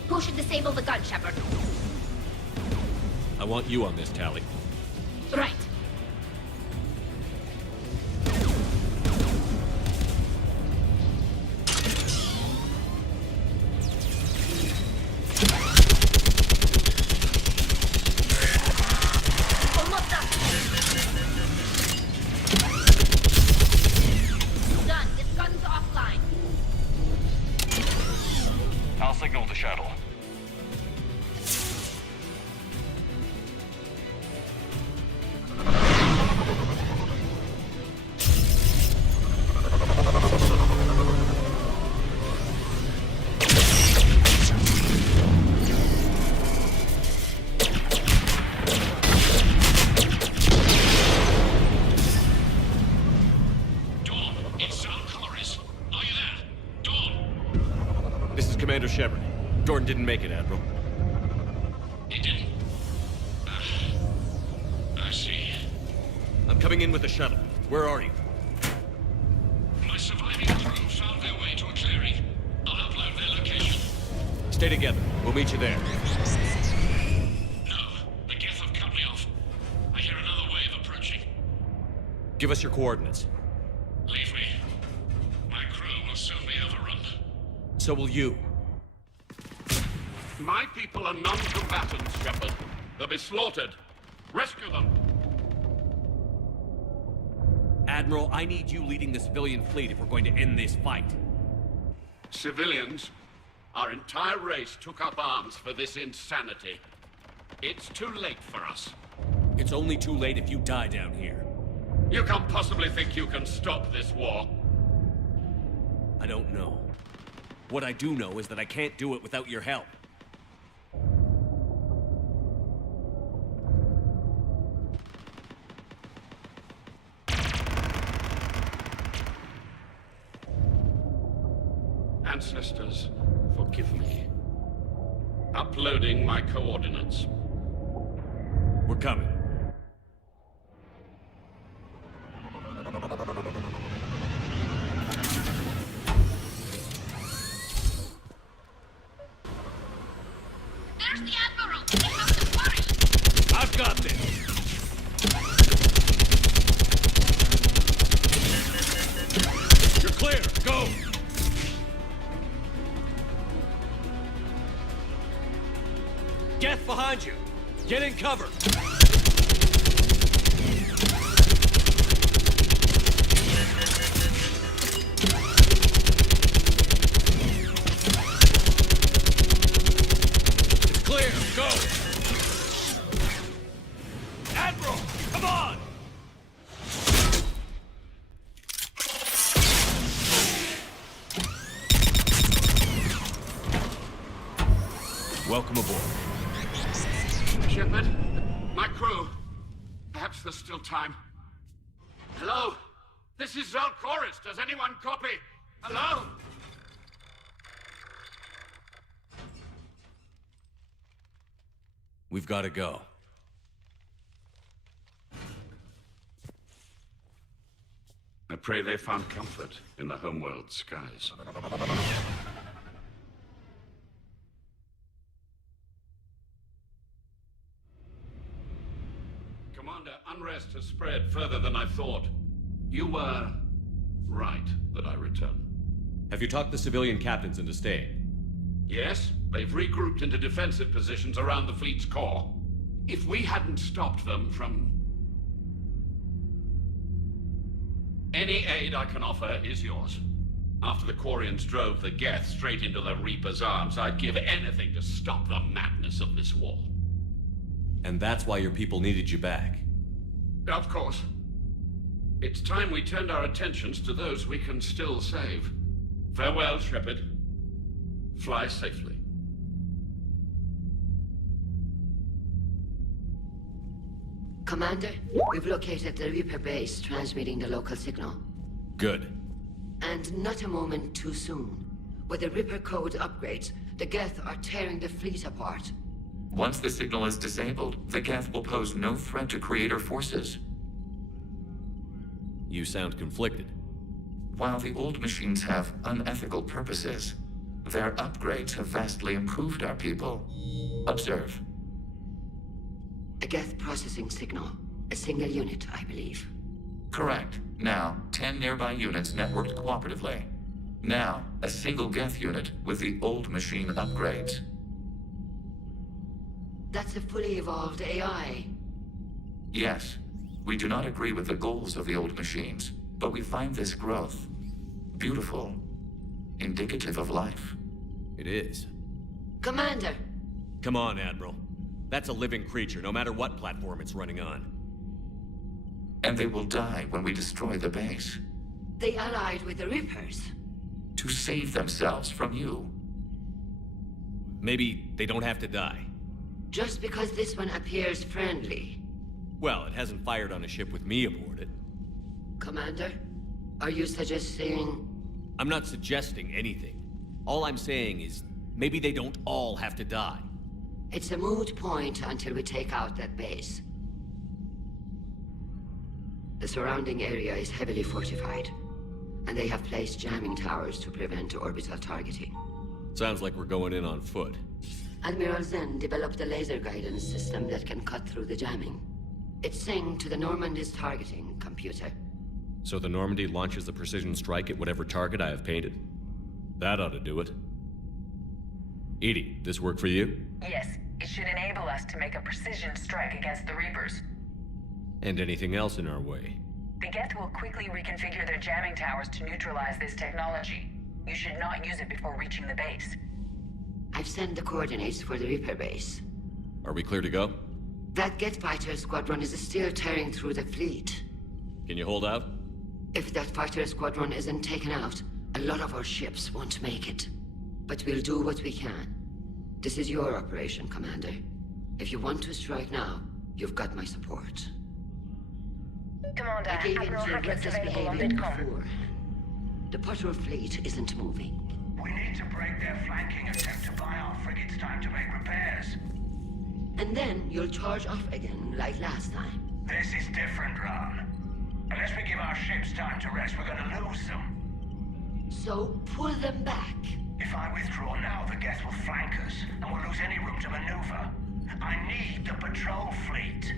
Who should disable the gun, Shepard? I want you on this, Tally. Right. Almost done. didn't make it, Admiral. He didn't? I see. I'm coming in with the shuttle. Where are you? My surviving crew found their way to a clearing. I'll upload their location. Stay together. We'll meet you there. No, the Geth have cut me off. I hear another wave approaching. Give us your coordinates. Leave me. My crew will soon be overrun. So will you. My people are non-combatants, Shepard. They'll be slaughtered. Rescue them. Admiral, I need you leading the civilian fleet if we're going to end this fight. Civilians, our entire race took up arms for this insanity. It's too late for us. It's only too late if you die down here. You can't possibly think you can stop this war. I don't know. What I do know is that I can't do it without your help. Ancestors, forgive me. Uploading my coordinates. We're coming. There's the Admiral! We have to worry! I've got this! You're clear! Go! Geth behind you! Get in cover! It's clear! Go! Admiral! Come on! Welcome aboard. Shepard, my crew. Perhaps there's still time. Hello? This is Zalcoris. Does anyone copy? Hello? We've got to go. I pray they found comfort in the homeworld skies. Commander, unrest has spread further than I thought. You were right that I return. Have you talked the civilian captains into staying? Yes, they've regrouped into defensive positions around the fleet's core. If we hadn't stopped them from... Any aid I can offer is yours. After the Quarians drove the Geth straight into the Reaper's arms, I'd give anything to stop the madness of this war. And that's why your people needed you back. Of course. It's time we turned our attentions to those we can still save. Farewell, Shepard. Fly safely. Commander, we've located the Reaper base transmitting the local signal. Good. And not a moment too soon. With the Reaper code upgrades, the Geth are tearing the fleet apart. Once the signal is disabled, the Geth will pose no threat to Creator forces. You sound conflicted. While the old machines have unethical purposes, their upgrades have vastly improved our people. Observe. A Geth processing signal. A single unit, I believe. Correct. Now, 10 nearby units networked cooperatively. Now, a single Geth unit with the old machine upgrades. That's a fully evolved AI. Yes, we do not agree with the goals of the old machines, but we find this growth beautiful, indicative of life. It is. Commander! Come on, Admiral. That's a living creature, no matter what platform it's running on. And they will die when we destroy the base. They allied with the Reapers. To save themselves from you. Maybe they don't have to die. Just because this one appears friendly. Well, it hasn't fired on a ship with me aboard it. Commander, are you suggesting... I'm not suggesting anything. All I'm saying is, Maybe they don't all have to die. It's a moot point until we take out that base. The surrounding area is heavily fortified, and they have placed jamming towers to prevent orbital targeting. Sounds like we're going in on foot. Admiral Zen developed a laser guidance system that can cut through the jamming. It's synced to the Normandy's targeting computer. So the Normandy launches a precision strike at whatever target I have painted? That ought to do it. Edie, this work for you? Yes, it should enable us to make a precision strike against the Reapers. And anything else in our way? The Geth will quickly reconfigure their jamming towers to neutralize this technology. You should not use it before reaching the base. I've sent the coordinates for the Reaper base. Are we clear to go? That Geth fighter squadron is still tearing through the fleet. Can you hold out? If that fighter squadron isn't taken out, a lot of our ships won't make it. But we'll do what we can. This is your operation, Commander. If you want to strike now, you've got my support. Commander, I gave in Admiral to your Hackett's reckless available on behavior Vidcom. before. The patrol fleet isn't moving. We need to break their flanking attempt to buy our frigates time to make repairs. And then you'll charge off again, like last time. This is different, Ron. Unless we give our ships time to rest, we're gonna lose them. So, pull them back. If I withdraw now, the Geth will flank us, and we'll lose any room to maneuver. I need the patrol fleet.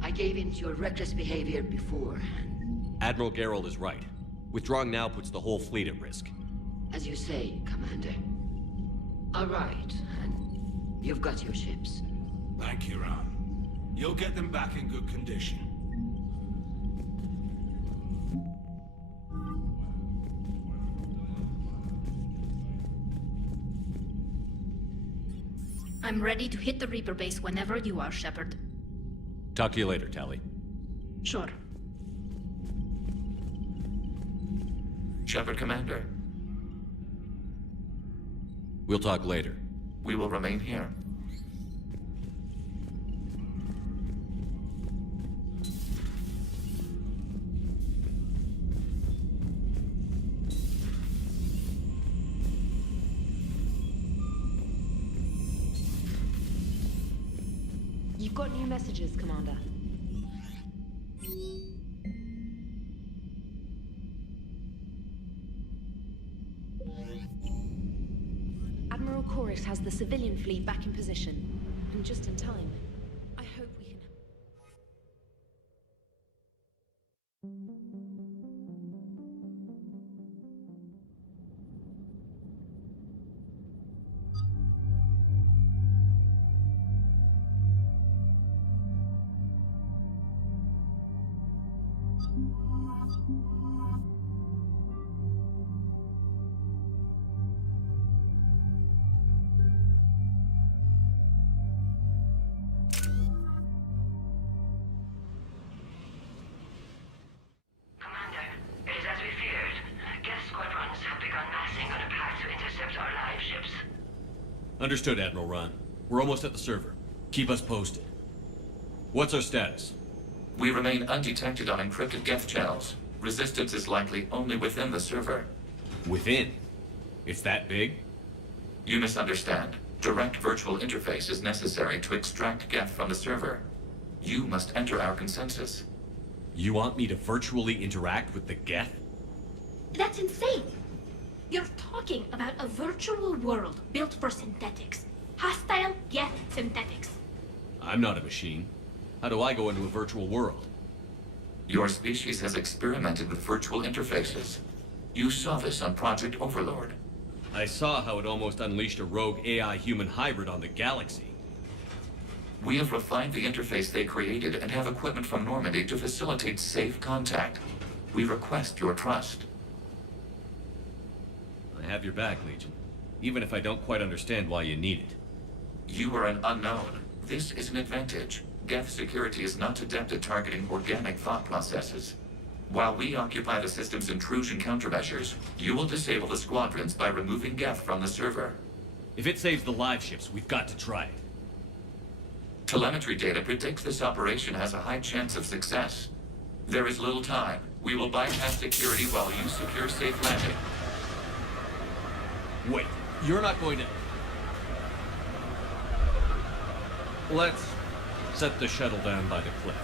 I gave in to your reckless behavior beforehand. Admiral Gerald is right. Withdrawing now puts the whole fleet at risk. As you say, Commander. All right, and you've got your ships. Thank you, Ron. You'll get them back in good condition. I'm ready to hit the Reaper base whenever you are, Shepard. Talk to you later, Tally. Sure. Shepard, Commander. We'll talk later. We will remain here. You've got new messages, Commander. Admiral Chorus has the civilian fleet back in position. And just in time. I hope we can... Understood, Admiral Ron. We're almost at the server. Keep us posted. What's our status? We remain undetected on encrypted Geth channels. Resistance is likely only within the server. Within? It's that big? You misunderstand. Direct virtual interface is necessary to extract Geth from the server. You must enter our consensus. You want me to virtually interact with the Geth? That's insane! You're talking about a virtual world built for synthetics. Hostile Geth synthetics. I'm not a machine. How do I go into a virtual world? Your species has experimented with virtual interfaces. You saw this on Project Overlord. I saw how it almost unleashed a rogue AI-human hybrid on the galaxy. We have refined the interface they created and have equipment from Normandy to facilitate safe contact. We request your trust. I have your back, Legion. Even if I don't quite understand why you need it. You are an unknown. This is an advantage. Geth security is not adept at targeting organic thought processes. While we occupy the system's intrusion countermeasures, you will disable the squadrons by removing Geth from the server. If it saves the live ships, we've got to try it. Telemetry data predicts this operation has a high chance of success. There is little time. We will bypass security while you secure safe landing. Wait, You're not going to... Let's set the shuttle down by the cliff.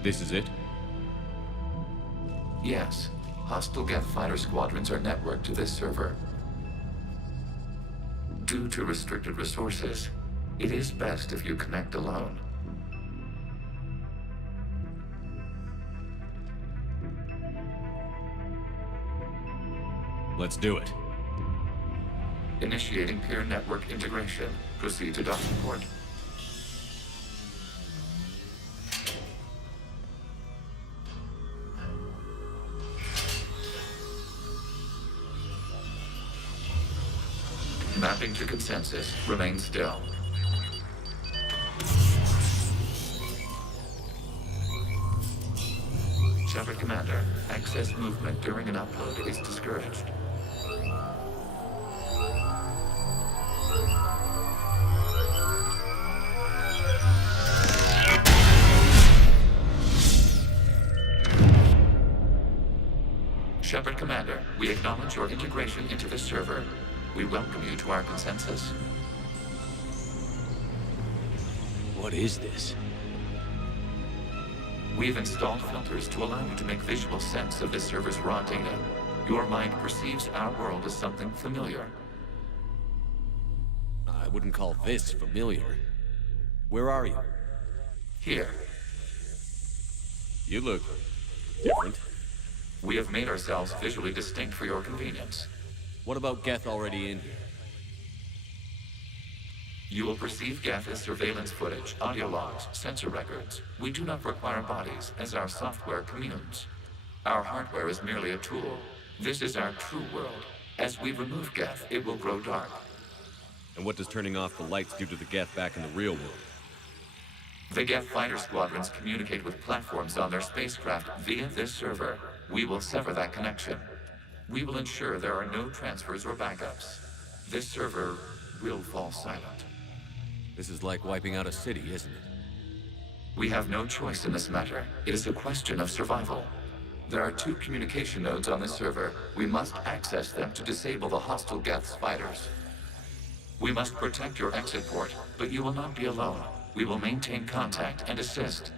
This is it? Yes. Hostile Geth fighter squadrons are networked to this server. Due to restricted resources, it is best if you connect alone. Let's do it. Initiating peer network integration. Proceed to docking port. Mapping to consensus. Remain still. Shepard Commander, access movement during an upload is discouraged. Shepard Commander, we acknowledge your integration into this server. We welcome you to our consensus. What is this? We've installed filters to allow you to make visual sense of this server's raw data. Your mind perceives our world as something familiar. I wouldn't call this familiar. Where are you? Here. You look different. We have made ourselves visually distinct for your convenience. What about Geth already in here? You will perceive Geth as surveillance footage, audio logs, sensor records. We do not require bodies, as our software communes. Our hardware is merely a tool. This is our true world. As we remove Geth, it will grow dark. And what does turning off the lights do to the Geth back in the real world? The Geth fighter squadrons communicate with platforms on their spacecraft via this server. We will sever that connection. We will ensure there are no transfers or backups. This server will fall silent. This is like wiping out a city, isn't it? We have no choice in this matter. It is a question of survival. There are 2 communication nodes on this server. We must access them to disable the hostile Geth's fighters. We must protect your exit port, but you will not be alone. We will maintain contact and assist.